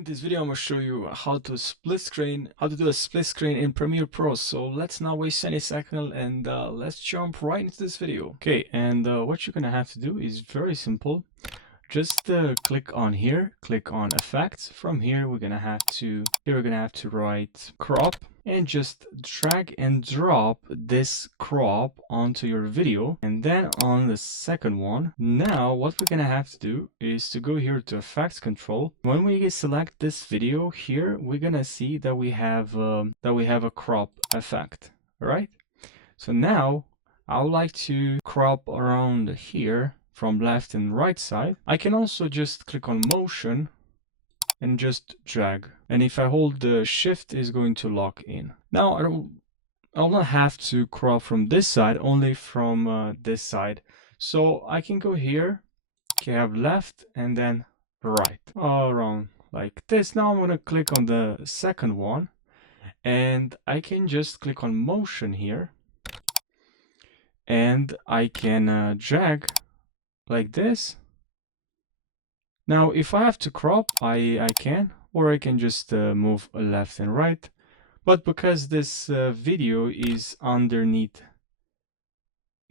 In this video, I'm going to show you how to do a split screen in Premiere Pro. So let's not waste any second and let's jump right into this video. Okay, and what you're going to have to do is very simple. Just click on here, click on effects. From here, we're going to have to write crop and just drag and drop this crop onto your video. And then on the second one, now what we're going to have to do is to go here to effects control. When we select this video here, we're going to see that we have a crop effect, right? So now I would like to crop around here from left and right side. I can also just click on motion and just drag. And if I hold the shift, is going to lock in. Now I'll not have to crop from this side, only from this side. So I can go here, okay, have left and then right, around like this. Now I'm going to click on the second one and I can just click on motion here and I can drag like this. Now if I have to crop, I can, or I can just move left and right. But because this video is underneath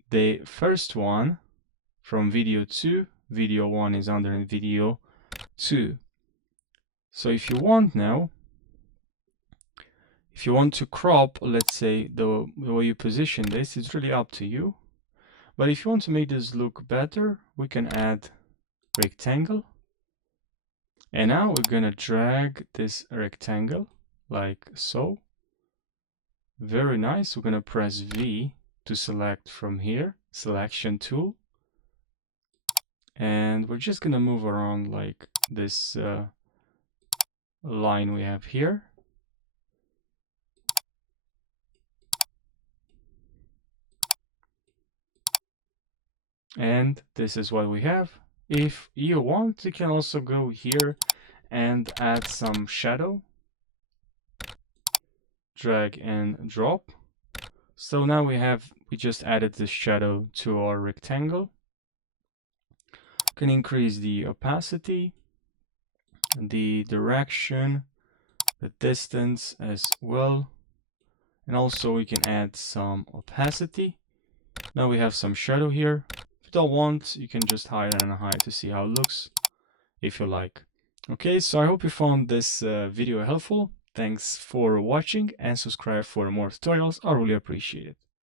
the first one from video 2, video 1 is under video 2. So if you want to crop, let's say the way you position this, it's really up to you. But if you want to make this look better, we can add rectangle. And now we're gonna drag this rectangle like so. Very nice. We're gonna press V to select from here, selection tool. And we're just gonna move around like this line we have here. And this is what we have. If you want, you can also go here and add some shadow. Drag and drop. So now we just added this shadow to our rectangle. Can increase the opacity, the direction, the distance as well. And also we can add some opacity. Now we have some shadow here. If you don't want, you can just hide and hide to see how it looks if you like. Okay, so I hope you found this video helpful. Thanks for watching and subscribe for more tutorials. I really appreciate it.